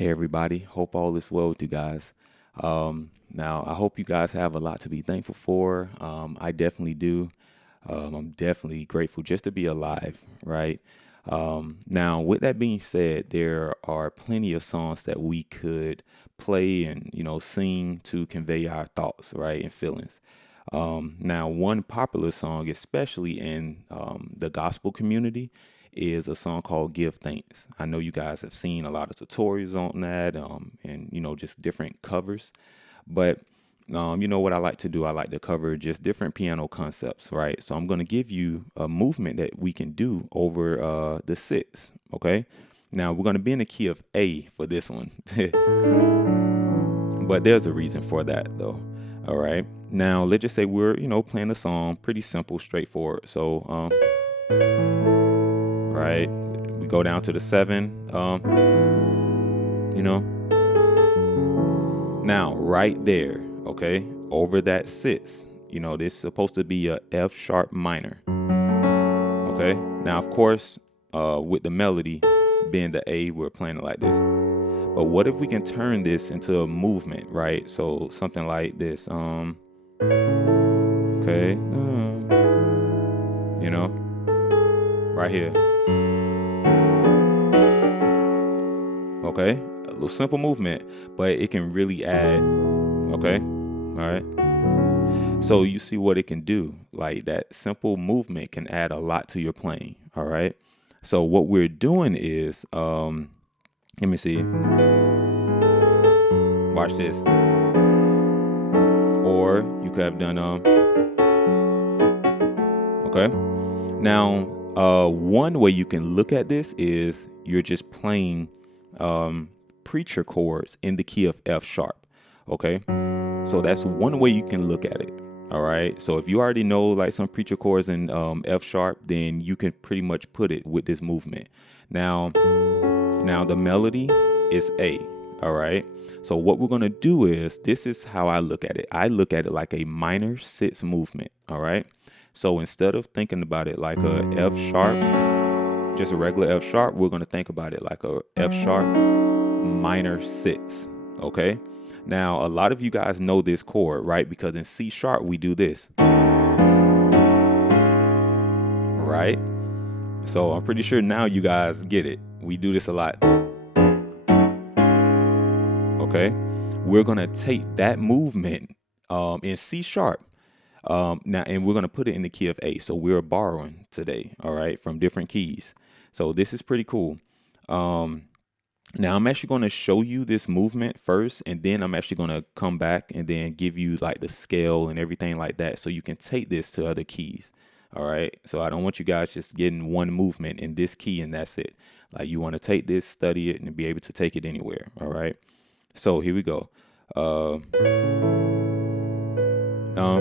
Hey everybody, hope all is well with you guys. Now, I hope you guys have a lot to be thankful for. I definitely do. I'm definitely grateful just to be alive, right? Now, with that being said, there are plenty of songs that we could play and, sing to convey our thoughts, right, and feelings. Now, one popular song, especially in the gospel community, is a song called Give Thanks. I know you guys have seen a lot of tutorials on that and, just different covers. But you know what I like to do? I like to cover just different piano concepts, right? So I'm going to give you a movement that we can do over the six, okay? Now, we're going to be in the key of A for this one. But there's a reason for that, though. All right. Now, let's just say we're, playing a song, pretty simple, straightforward. So, right, we go down to the seven, you know. Now, right there, okay, over that six, this is supposed to be a F sharp minor. Okay. Now, of course, with the melody being the A, we're playing it like this. But what if we can turn this into a movement, right? So something like this, okay, right here, okay, a little simple movement, but it can really add, okay, all right. So you see what it can do, like that simple movement can add a lot to your playing, all right. So what we're doing is, let me see, watch this. Or you could have done okay. Now, one way you can look at this is you're just playing preacher chords in the key of F sharp. Okay, so that's one way you can look at it. All right. So if you already know like some preacher chords in F sharp, then you can pretty much put it with this movement. Now the melody is A. All right. So what we're going to do is, this is how I look at it. I look at it like a minor sixth movement. All right. So instead of thinking about it like a F sharp, just a regular F sharp, we're going to think about it like a F sharp minor six. Okay. Now, a lot of you guys know this chord, right? Because in C sharp, we do this. Right. So I'm pretty sure now you guys get it. We do this a lot. Okay, we're gonna take that movement in C sharp now, and we're gonna put it in the key of A. So we're borrowing today, all right, from different keys. So this is pretty cool. Now I'm actually gonna show you this movement first, and then I'm actually gonna come back and then give you like the scale and everything like that, so you can take this to other keys. All right. So I don't want you guys just getting one movement in this key and that's it. Like, you want to take this, study it, and be able to take it anywhere. All right. So here we go. Um, uh,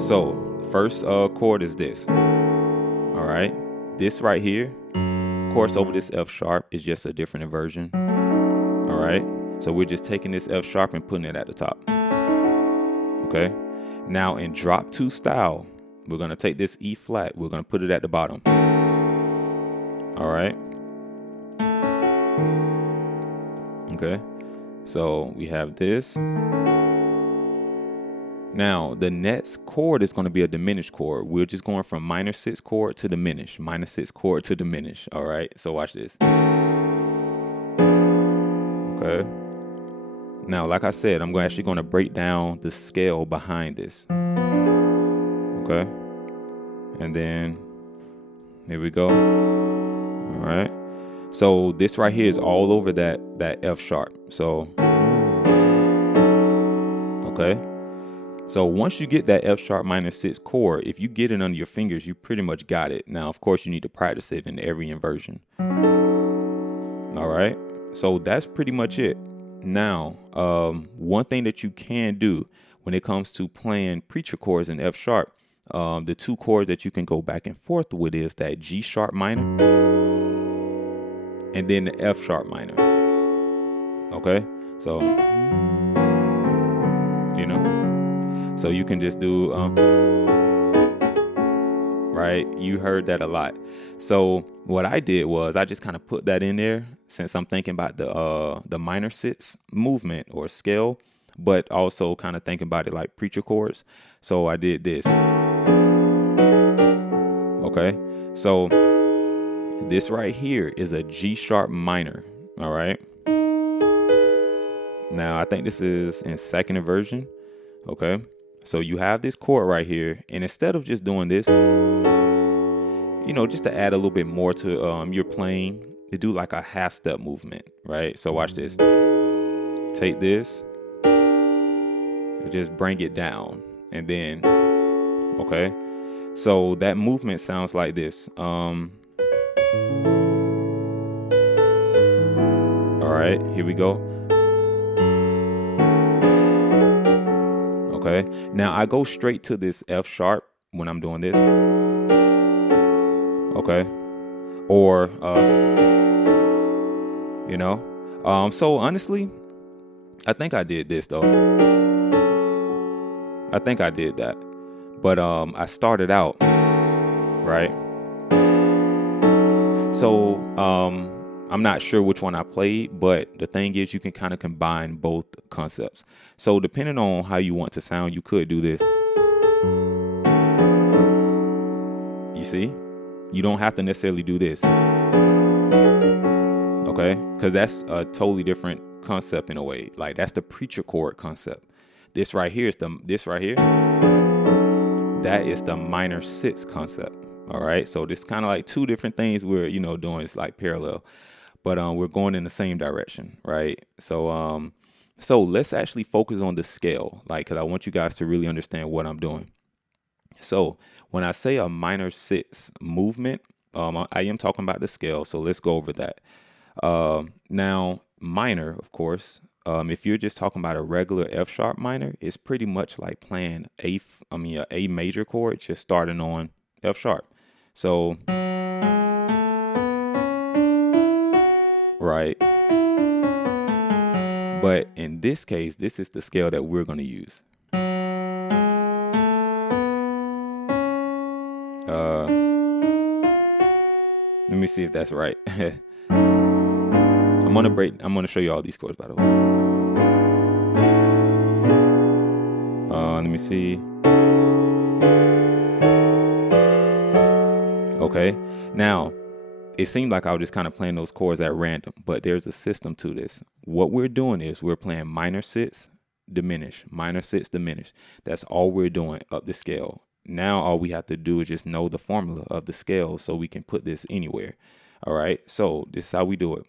so first chord is this. All right. This right here, of course, over this F sharp is just a different inversion. All right. So we're just taking this F sharp and putting it at the top. Okay. Now in drop two style, we're going to take this E flat. We're going to put it at the bottom. All right. Okay, so we have this. Now, the next chord is going to be a diminished chord. We're just going from minor sixth chord to diminish, minor sixth chord to diminish. All right, so watch this. Okay. Now, like I said, I'm actually going to break down the scale behind this. Okay. And then, here we go. All right. So this right here is all over that F sharp. So, okay. So once you get that F sharp minor six chord, if you get it under your fingers, you pretty much got it. Now, of course, you need to practice it in every inversion. All right. So that's pretty much it. Now, one thing that you can do when it comes to playing preacher chords in F sharp, the two chords that you can go back and forth with is that G sharp minor and then the F sharp minor. Okay, so so you can just do right? You heard that a lot. So what I did was I just kind of put that in there since I'm thinking about the minor sixth movement or scale, but also kind of thinking about it like preacher chords. So I did this. Okay. So this right here is a G sharp minor. All right. Now I think this is in second inversion. Okay. So you have this chord right here, and instead of just doing this, just to add a little bit more to your playing, to do like a half step movement, right? So watch this. Take this, just bring it down, and then, okay. So that movement sounds like this. All right, here we go. Okay, now I go straight to this F sharp when I'm doing this. Okay, or so honestly, I think I did this though. I think I did that, but I started out right. So I'm not sure which one I played, but the thing is, you can kind of combine both concepts. So depending on how you want to sound, you could do this. You see? You don't have to necessarily do this. Okay? Because that's a totally different concept in a way. Like that's the preacher chord concept. This right here, that is the minor sixth concept. All right? So this kind of like two different things we're, doing. It's like parallel. But we're going in the same direction, right? So let's actually focus on the scale, like, because I want you guys to really understand what I'm doing. So when I say a minor sixth movement, I am talking about the scale. So let's go over that. Now, minor, of course, if you're just talking about a regular F sharp minor, it's pretty much like playing a A major chord, just starting on F sharp. So, right. But in this case, this is the scale that we're going to use. Let me see if that's right. I'm gonna show you all these chords, by the way. Let me see. Okay. Now, it seemed like I was just kind of playing those chords at random, but there's a system to this. What we're doing is we're playing minor sixth, diminish, minor sixth, diminish. That's all we're doing up the scale. Now all we have to do is just know the formula of the scale so we can put this anywhere. All right, so this is how we do it.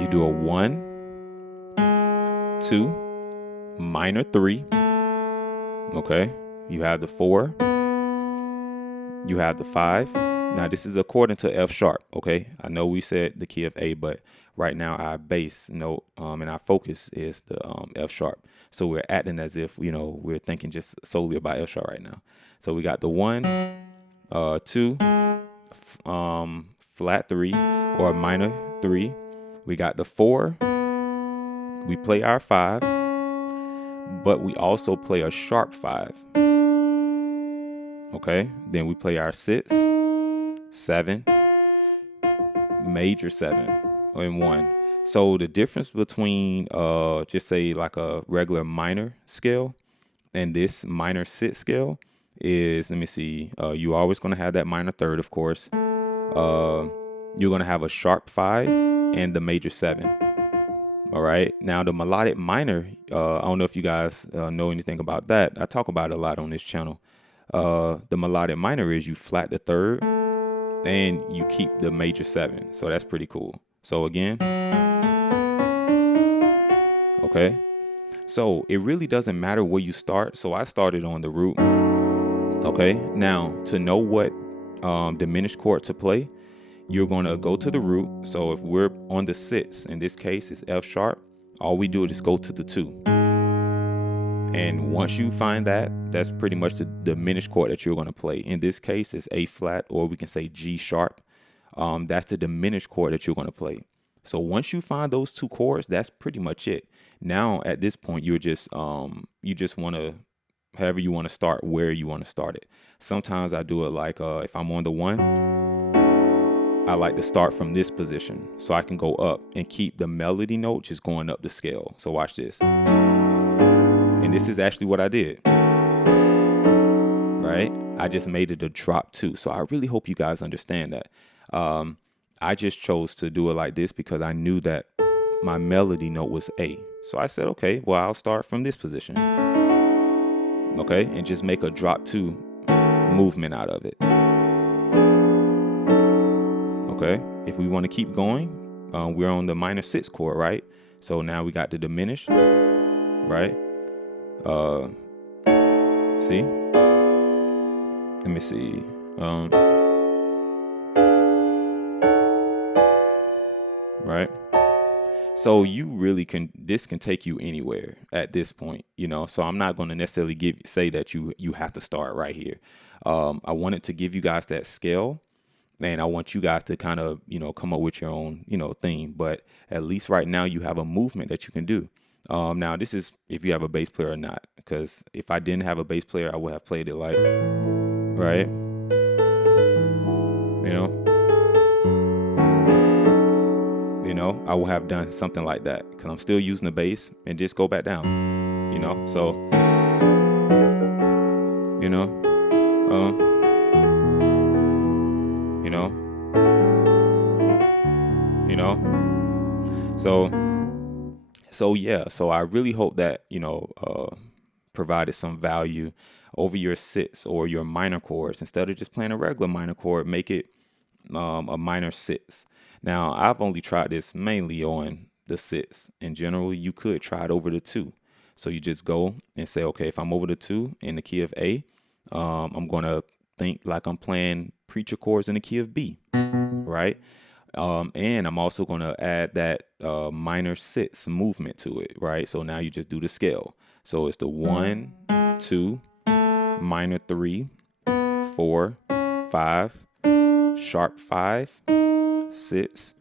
You do a 1, 2, minor 3. Okay, you have the 4, you have the 5. Now this is according to F sharp. Okay, I know we said the key of A, but right now our bass note and our focus is the F sharp. So we're acting as if we're thinking just solely about F sharp right now. So we got the 1, 2, flat 3 or minor 3. We got the 4. We play our 5, but we also play a sharp 5. Okay, then we play our 6, 7, major 7, and 1. So the difference between just say like a regular minor scale and this minor sixth scale is, let me see, you're always going to have that minor third, of course. You're going to have a sharp 5 and the major 7. All right. Now the melodic minor, I don't know if you guys know anything about that. I talk about it a lot on this channel. The melodic minor is you flat the third and you keep the major 7. So that's pretty cool. So again, okay. So it really doesn't matter where you start. So I started on the root. Okay. Now to know what diminished chord to play, you're going to go to the root. So if we're on the 6, in this case it's F sharp, all we do is just go to the 2. And once you find that, that's pretty much the diminished chord that you're going to play. In this case, it's A flat, or we can say G sharp. That's the diminished chord that you're going to play. So once you find those two chords, that's pretty much it. Now, at this point, you just want to however you want to start, where you want to start it. Sometimes I do it like if I'm on the 1, I like to start from this position so I can go up and keep the melody note just going up the scale. So watch this. And this is actually what I did, right? I just made it a drop 2. So I really hope you guys understand that. I just chose to do it like this because I knew that my melody note was A. So I said, okay, well, I'll start from this position. Okay, and just make a drop 2 movement out of it. Okay, if we want to keep going, we're on the minor 6 chord, right? So now we got the diminished, right? See? Let me see. Right? So you really can, this can take you anywhere at this point, you know. So I'm not going to necessarily say that you have to start right here. I wanted to give you guys that scale, and I want you guys to kind of, you know, come up with your own, you know, theme. But at least right now you have a movement that you can do. Now this is if you have a bass player or not, because if I didn't have a bass player, I would have played it like, right? You know, I will have done something like that because I'm still using the bass and just go back down, you know. So, you know, you know, you know. So yeah. So I really hope that, you know, provided some value over your 6 or your minor chords. Instead of just playing a regular minor chord, make it a minor 6. Now, I've only tried this mainly on the 6. In general, you could try it over the 2. So you just go and say, okay, if I'm over the 2 in the key of A, I'm going to think like I'm playing preacher chords in the key of B, right? And I'm also going to add that minor 6 movement to it, right? So now you just do the scale. So it's the 1, 2, minor 3, 4, 5, sharp 5, 6,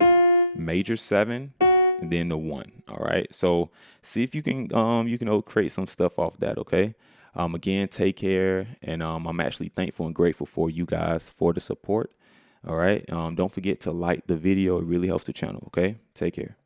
major 7, and then the 1. All right. So see if you can create some stuff off that. Okay. Again, take care, and I'm actually thankful and grateful for you guys for the support. All right. Don't forget to like the video. It really helps the channel. Okay. Take care.